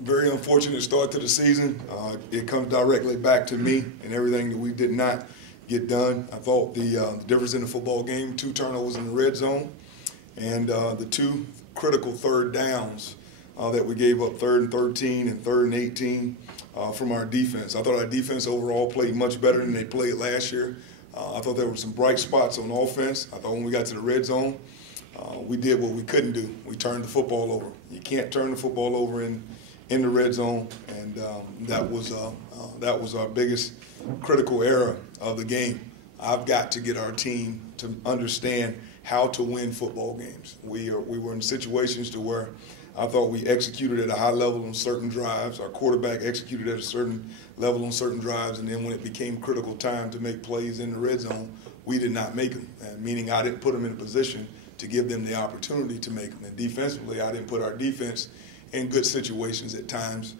Very unfortunate start to the season. It comes directly back to me and everything that we did not get done. I thought the difference in the football game, 2 turnovers in the red zone, and the 2 critical third downs that we gave up, 3rd and 13 and 3rd and 18 from our defense. I thought our defense overall played much better than they played last year. I thought there were some bright spots on offense. I thought when we got to the red zone, we did what we couldn't do. We turned the football over. You can't turn the football over in the red zone, and that was our biggest critical error of the game. I've got to get our team to understand how to win football games. We were in situations to where I thought we executed at a high level on certain drives. Our quarterback executed at a certain level on certain drives, and then when it became critical time to make plays in the red zone, we did not make them, meaning I didn't put them in a position to give them the opportunity to make them. And defensively, I didn't put our defense in good situations at times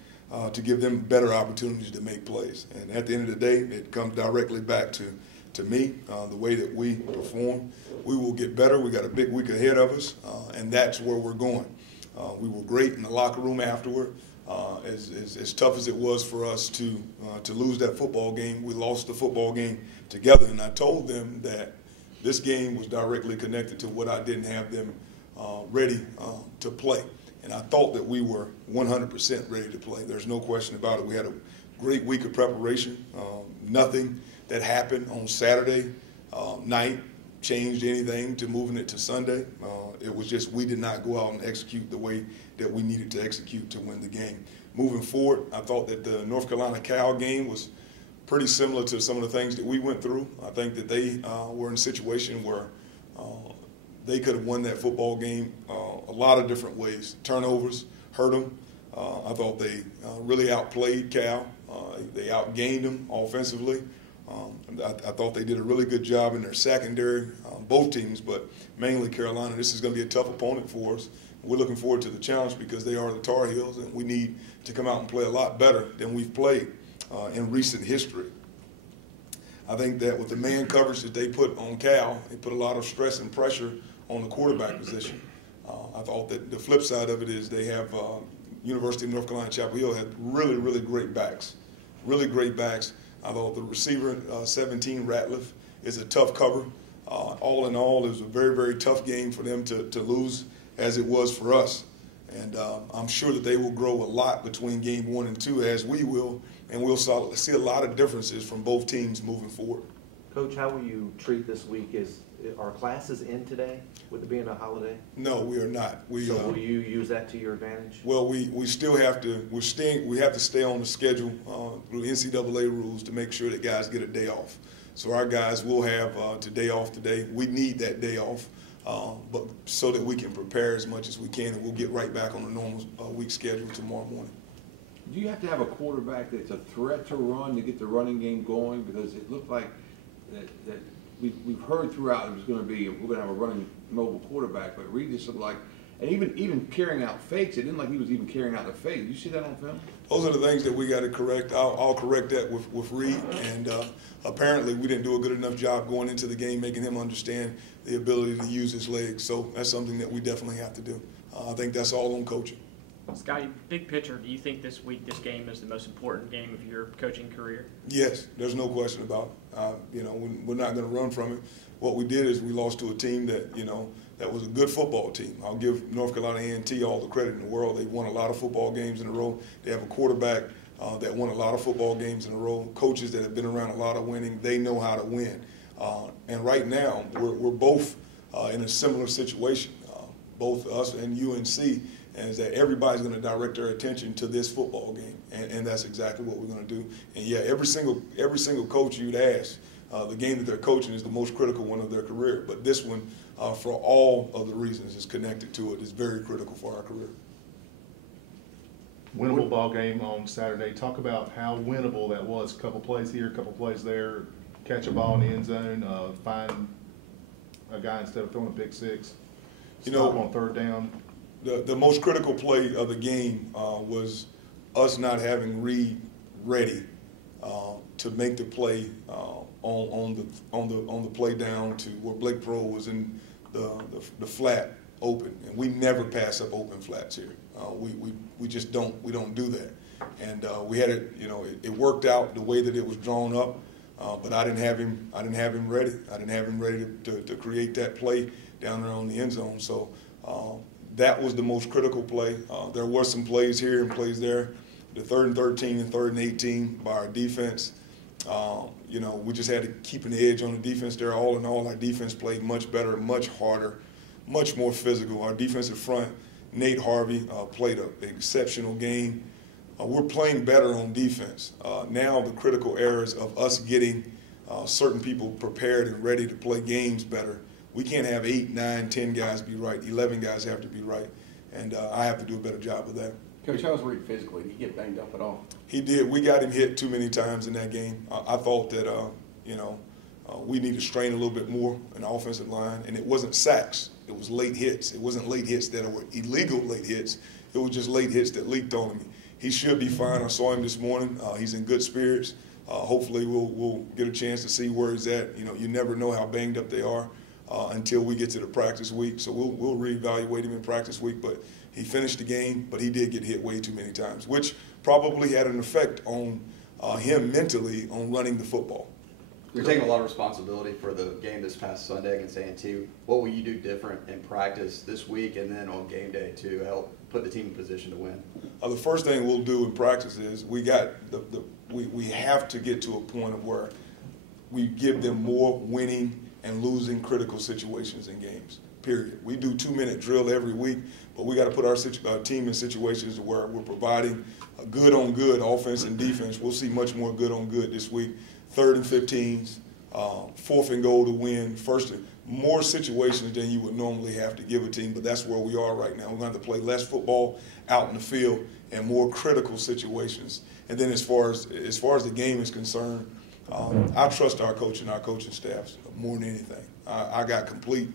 to give them better opportunities to make plays. And at the end of the day, it comes directly back to me, the way that we perform. We will get better. We got a big week ahead of us, and that's where we're going. We were great in the locker room afterward. As tough as it was for us to lose that football game, we lost the football game together. And I told them that this game was directly connected to what I didn't have them ready to play. And I thought that we were 100% ready to play. There's no question about it. We had a great week of preparation. Nothing that happened on Saturday night changed anything to moving it to Sunday. It was just we did not go out and execute the way that we needed to execute to win the game. Moving forward, I thought that the North Carolina-Cal game was pretty similar to some of the things that we went through. I think that they were in a situation where they could have won that football game a lot of different ways. Turnovers hurt them. I thought they really outplayed Cal. They outgained them offensively. I thought they did a really good job in their secondary, both teams, but mainly Carolina. This is going to be a tough opponent for us. We're looking forward to the challenge because they are the Tar Heels, and we need to come out and play a lot better than we've played in recent history. I think that with the man coverage that they put on Cal, they put a lot of stress and pressure on the quarterback position. I thought that the flip side of it is they have University of North Carolina Chapel Hill had really, really great backs. Really great backs. I thought the receiver, 17, Ratliff, is a tough cover. All in all, it was a very, very tough game for them to lose as it was for us. And I'm sure that they will grow a lot between game 1 and 2 as we will, and we'll see a lot of differences from both teams moving forward. Coach, how will you treat this week? Are classes in today with it being a holiday? No, we are not. So will you use that to your advantage? Well, we still have to. We have to stay on the schedule through NCAA rules to make sure that guys get a day off. So our guys will have today off today. We need that day off, but so that we can prepare as much as we can, and we'll get right back on the normal week schedule tomorrow morning. Do you have to have a quarterback that's a threat to run to get the running game going? Because it looked like that we've heard throughout it was going to be we're going to have a running mobile quarterback, but Reed just looked like, and even carrying out fakes, it didn't like he was even carrying out the fake. Did you see that on film? Those are the things that we got to correct. I'll correct that with Reed, and apparently we didn't do a good enough job going into the game making him understand the ability to use his legs. So that's something that we definitely have to do. I think that's all on coaching. Scotty, big picture, do you think this game is the most important game of your coaching career? Yes, there's no question about it. We're not going to run from it. What we did is we lost to a team that, that was a good football team. I'll give North Carolina A&T all the credit in the world. They've won a lot of football games in a row. They have a quarterback that won a lot of football games in a row, coaches that have been around a lot of winning. They know how to win. And right now, we're both in a similar situation, both us and UNC, is that everybody's going to direct their attention to this football game, and that's exactly what we're going to do. And yeah, every single coach you'd ask, the game that they're coaching is the most critical one of their career. But this one, for all of the reasons it's connected to it, is very critical for our career. Winnable ball game on Saturday. Talk about how winnable that was. A couple plays here, a couple plays there. Catch a ball in the end zone, find a guy instead of throwing a pick six. Stop on 3rd down. The most critical play of the game was us not having Reed ready to make the play on the play down to where Blake Pro was in the flat open, and we never pass up open flats here. We just don't. We don't do that. And we had it. It worked out the way that it was drawn up. But I didn't have him. I didn't have him ready. I didn't have him ready to create that play down there on the end zone. So that was the most critical play. There were some plays here and plays there. The 3rd and 13 and 3rd and 18 by our defense. We just had to keep an edge on the defense there. All in all, our defense played much better, much harder, much more physical. Our defensive front, Nate Harvey, played an exceptional game. We're playing better on defense. Now the critical areas of us getting certain people prepared and ready to play games better. We can't have 8, 9, 10 guys be right. 11 guys have to be right. And I have to do a better job of that. Coach, how was Reed physically? Did he get banged up at all? He did. We got him hit too many times in that game. I thought that, we need to strain a little bit more in the offensive line. And it wasn't sacks. It was late hits. It wasn't late hits that were illegal late hits. It was just late hits that leaked on me. He should be fine. I saw him this morning. He's in good spirits. Hopefully we'll get a chance to see where he's at. You never know how banged up they are until we get to the practice week. So we'll reevaluate him in practice week. But he finished the game, but he did get hit way too many times, which probably had an effect on him mentally on running the football. You're taking a lot of responsibility for the game this past Sunday against A&T. What will you do different in practice this week and then on game day to help put the team in position to win? The first thing we'll do in practice is we have to get to a point of where we give them more winning and losing critical situations in games, period. We do 2-minute drill every week, but we got to put our team in situations where we're providing a good on good offense and defense. We'll see much more good on good this week. 3rd and 15s, 4th and goal to win, more situations than you would normally have to give a team, but that's where we are right now. We're going to have to play less football out in the field and more critical situations. And then as far as the game is concerned, I trust our coach and our coaching staffs more than anything. I got complete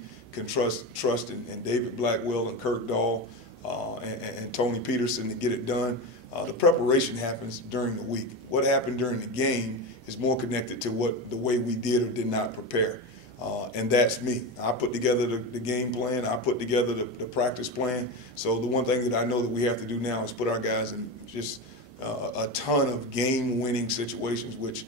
trust in David Blackwell and Kirk Dahl and Tony Peterson to get it done. The preparation happens during the week. What happened during the game is more connected to the way we did or did not prepare. And that's me. I put together the game plan. I put together the practice plan. So the one thing that I know that we have to do now is put our guys in just a ton of game-winning situations, which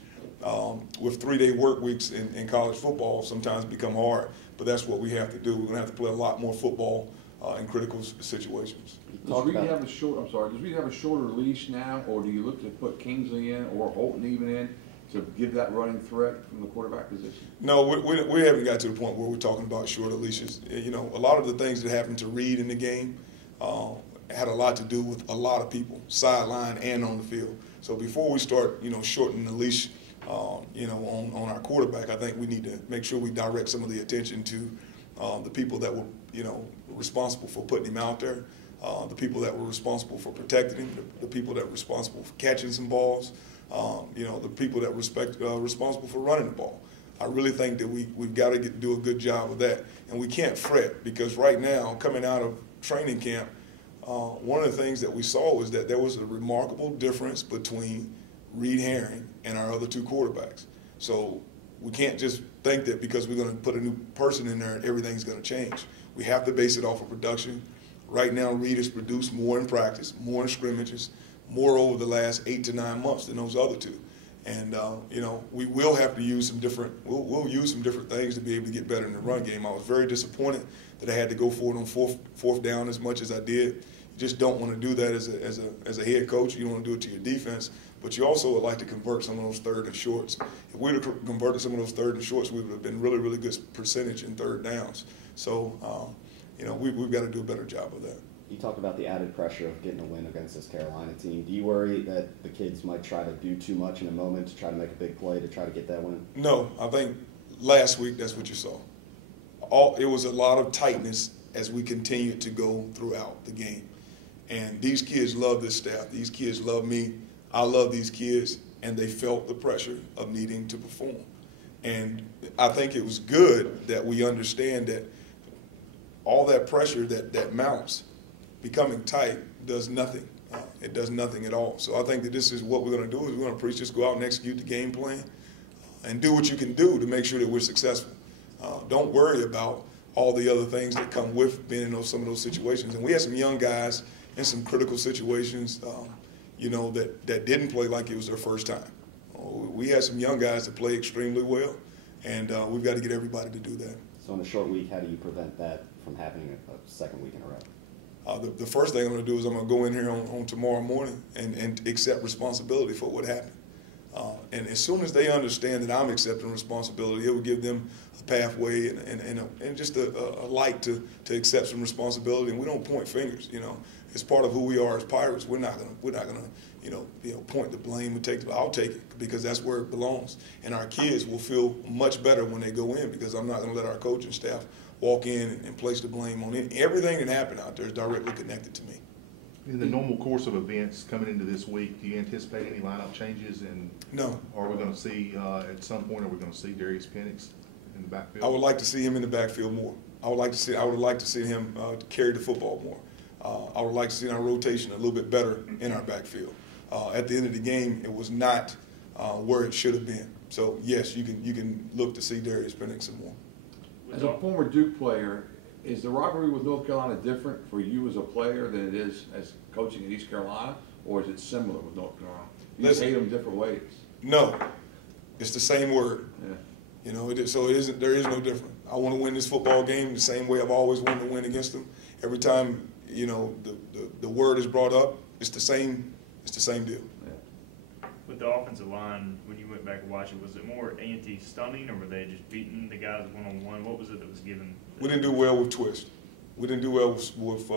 with 3-day work weeks in college football sometimes become hard. But that's what we have to do. We're going to have to play a lot more football in critical situations. Does Reed have a shorter leash now, or do you look to put Kingsley in or Holton even in to give that running threat from the quarterback position? No, we haven't got to the point where we're talking about shorter leashes. A lot of the things that happened to Reed in the game had a lot to do with a lot of people, sideline and on the field. So before we start, shortening the leash, on our quarterback, I think we need to make sure we direct some of the attention to the people that were, responsible for putting him out there, the people that were responsible for protecting him, the people that were responsible for catching some balls, the people that were responsible for running the ball. I really think that we've got to do a good job of that. And we can't fret, because right now, coming out of training camp, one of the things that we saw was that there was a remarkable difference between Reed Herring and our other 2 quarterbacks. So we can't just think that because we're going to put a new person in there, everything's going to change. We have to base it off of production. Right now, Reed has produced more in practice, more in scrimmages, more over the last 8 to 9 months than those other 2. And, we will have to use some different, we'll use some different things to be able to get better in the run game. I was very disappointed that I had to go for it on fourth down as much as I did. You just don't want to do that as a head coach. You don't want to do it to your defense. But you also would like to convert some of those 3rd and shorts. If we would have converted some of those 3rd and shorts, we would have been really, really good percentage in 3rd downs. So, we've got to do a better job of that. You talked about the added pressure of getting a win against this Carolina team. Do you worry that the kids might try to do too much in a moment to try to make a big play to try to get that win? No, I think last week that's what you saw. It was a lot of tightness as we continued to go throughout the game. And these kids love this staff. These kids love me. I love these kids, and they felt the pressure of needing to perform. And I think it was good that we understand that all that pressure that mounts, becoming tight, does nothing. It does nothing at all. So I think that this is what we're going to do is we're going to preach, just go out and execute the game plan and do what you can do to make sure that we're successful. Don't worry about all the other things that come with being in some of those situations. And we had some young guys in some critical situations, that didn't play like it was their first time. We had some young guys that play extremely well, and we've got to get everybody to do that. So in a short week, how do you prevent that from happening a second week in a row? The first thing I'm going to do is I'm going to go in here on tomorrow morning and accept responsibility for what happened. And as soon as they understand that I'm accepting responsibility, it will give them a pathway and just a light to accept some responsibility. And we don't point fingers. It's part of who we are as Pirates. We're not gonna point the blame and I'll take it because that's where it belongs. And our kids will feel much better when they go in because I'm not going to let our coaching staff walk in and place the blame on it. Everything that happened out there is directly connected to me. In the normal course of events coming into this week, do you anticipate any lineup changes? And No. Are we going to see at some point? Are we going to see Darius Penix in the backfield? I would like to see him in the backfield more. I would like to see him carry the football more. I would like to see our rotation a little bit better in our backfield. At the end of the game, it was not where it should have been. So yes, you can look to see Darius Penix some more. As a former Duke player, is the rivalry with North Carolina different for you as a player than it is as coaching in East Carolina, or is it similar with North Carolina? You hate them different ways. No, it's the same word. Yeah. So it isn't. There is no difference. I want to win this football game the same way I've always wanted to win against them. Every time the word is brought up, it's the same. It's the same deal. With the offensive line, when you went back and watched it, was it more anti-stunning, or were they just beating the guys one-on-one? What was it that was given? We didn't do well with twist. We didn't do well with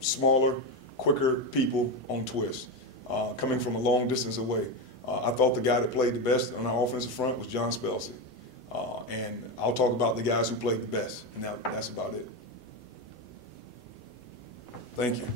smaller, quicker people on twist, coming from a long distance away. I thought the guy that played the best on our offensive front was John Spelcy. And I'll talk about the guys who played the best, and that's about it. Thank you.